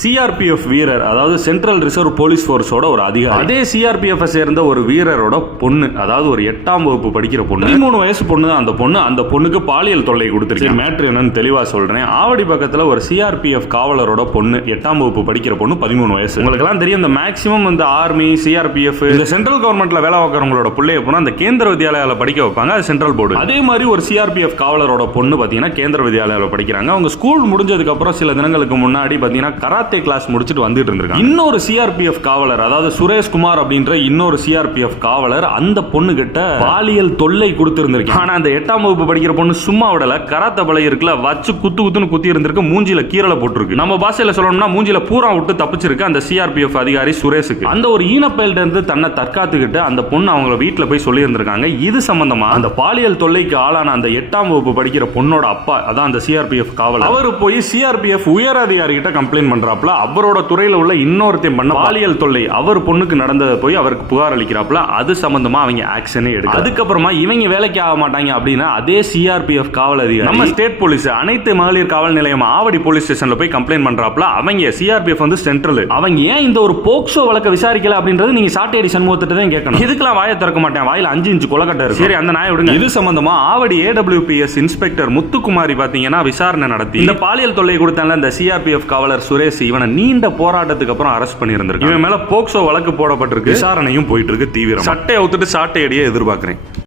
CRPF வீரர், அதாவது central reserve police போர்ஸோட ஒரு அதிகாரி, அதே சிஆர்பிஎஃப் சேர்ந்த ஒரு வீரரோட பொண்ணு, அதாவது ஒரு 8ஆம் வகுப்பு படிக்கிற பொண்ணு, 13 வயசு பொண்ணு தான் அந்த பொண்ணுக்கு பாலியல் தொல்லை கொடுத்துருக்கு. மேட்ரு என்னன்னு தெளிவா சொல்றேன். ஆவடி பக்கத்துல ஒரு சிஆர்பிஎஃப் காவலரோட பொண்ணு, 8ஆம் வகுப்பு படிக்கிற பொண்ணு, 13 வயசு. உங்களுக்கு எல்லாம் தெரியும், இந்த மேக்ஸிமம் இந்த ஆர்மி, சிஆர்பிஎஃப், இந்த சென்ட்ரல் கவர்மெண்ட்ல வேலை பார்க்கறவங்களோட பிள்ளைய போனா அந்த கேந்திர வித்யாலயால படிக்க வைப்பாங்க, அது சென்ட்ரல் போர்டு. அதே மாதிரி ஒரு சிஆர்பிஎஃப் காவலரோட பொண்ணு பாத்தீங்கன்னா கேந்திர வித்யாலயால படிக்கிறாங்க. அவங்க ஸ்கூல் முடிஞ்சதுக்கு அப்புறம் சில தினங்களுக்கு முன்னாடி பாத்தீங்கன்னா கராத்தே கிளாஸ் முடிச்சிட்டு வந்துட்டு இருந்திருக்காங்க. இன்னொரு சிஆர்பிஎஃப் காவலர், அதாவது சுரேஷ்குமார் அப்படின்ற இன்னொரு சிஆர்பிஎஃப் காவலர் அந்த பொண்ணு கிட்ட பாலியல் தொல்லை கொடுத்திருந்திருக்கு. ஆனா அந்த 8ஆம் வகுப்பு படிக்கிற பொண்ணு சும்மா விடல, கராத்தே பலை இருக்குல வச்சு குத்துன்னு குத்தி இருந்திருக்கு, மூஞ்சில கீரல போட்டுருக்கு. நம்ம பாஷையில சொல்லணும்னா மூஞ்சில பூரா விட்டு தப்பிச்சிருக்கு அந்த சிஆர்பிஎஃப் அதிகாரி சுரேஷுக்கு. அந்த ஒரு ஈனப்பயல்ல இருந்து தன்னை தற்காத்துக்கிட்டு அந்த பொண்ணு அவங்க வீட்டுல போய் சொல்லி இருந்திருக்காங்க. இது சம்பந்தமா அந்த பாலியல் தொல்லைக்கு ஆளான அந்த 8ஆம் வகுப்பு படிக்கிற பொண்ணோட அப்பா, அதான் அந்த சிஆர்பிஎஃப் காவலர், அவரு போய் சிஆர்பிஎஃப் உயர் அதிகாரி கிட்ட கம்ப்ளைண்ட் பண்றாப்ல. அவரோட துறையில உள்ள இன்னொருத்தையும் பண்ண பாலியல் தொல்லை அவர் பொண்ணுக்கு நடந்ததை போய் அவருக்கு புகார் அளிக்கிறாப்ல. அது சம்பந்தமா அவங்க ஆக்ஷனே எடுக்க. அதுக்கப்புறமா இவங்க வேலைக்கு ஆக மாட்டாங்க அப்படின்னா அதே சிஆர்பிஎஃப் காவல் அதிகாரி நம்ம ஸ்டேட் போலீஸ் அனைத்து மகளிர் காவல் நிலையம் ஆவடி போலீஸ் ஸ்டேஷன்ல போய் கம்ப்ளைண்ட் பண்றாப்ல. அவங்க சிஆர்பிஎஃப் வந்து சென்ட்ரல், அவங்க ஏன் இந்த ஒரு போக்சோ வழக்க விசாரிக்கல அப்படின்றது நீங்க சாட்டேரி சண்முகத்திட்ட தான் கேட்கணும். இதுக்கெல்லாம் வாயை திறக்க மாட்டேன், வாயில 5 இன்ச் கொலக்கட்டை இருக்கு. சரி, அந்த நாயை விடுங்க. இது சம்பந்தமா ஆவடி ஏடபிள்யூபிஎஸ் இன்ஸ்பெக்டர் முத்துக்குமாரி பாத்தீங்கன்னா விசாரணை நடத்தி இந்த பாலியல் தொல்லை கொடுத்தால இந்த சிஆர்பிஎஃப் காவலர் சுரேஷ் இவனை நீண்ட போராட்டத்துக்கு அப்புறம் அரெஸ்ட் பண்ணியிருந்திருக்கு. இவன் மேல போக்சோ வழக்கு போடப்பட்டிருக்கு, விசாரணையும் போயிட்டு இருக்கு தீவிரம். சட்டை அவுத்துட்டு சாட்டை அடியே எதிர்பார்க்கிறேன்.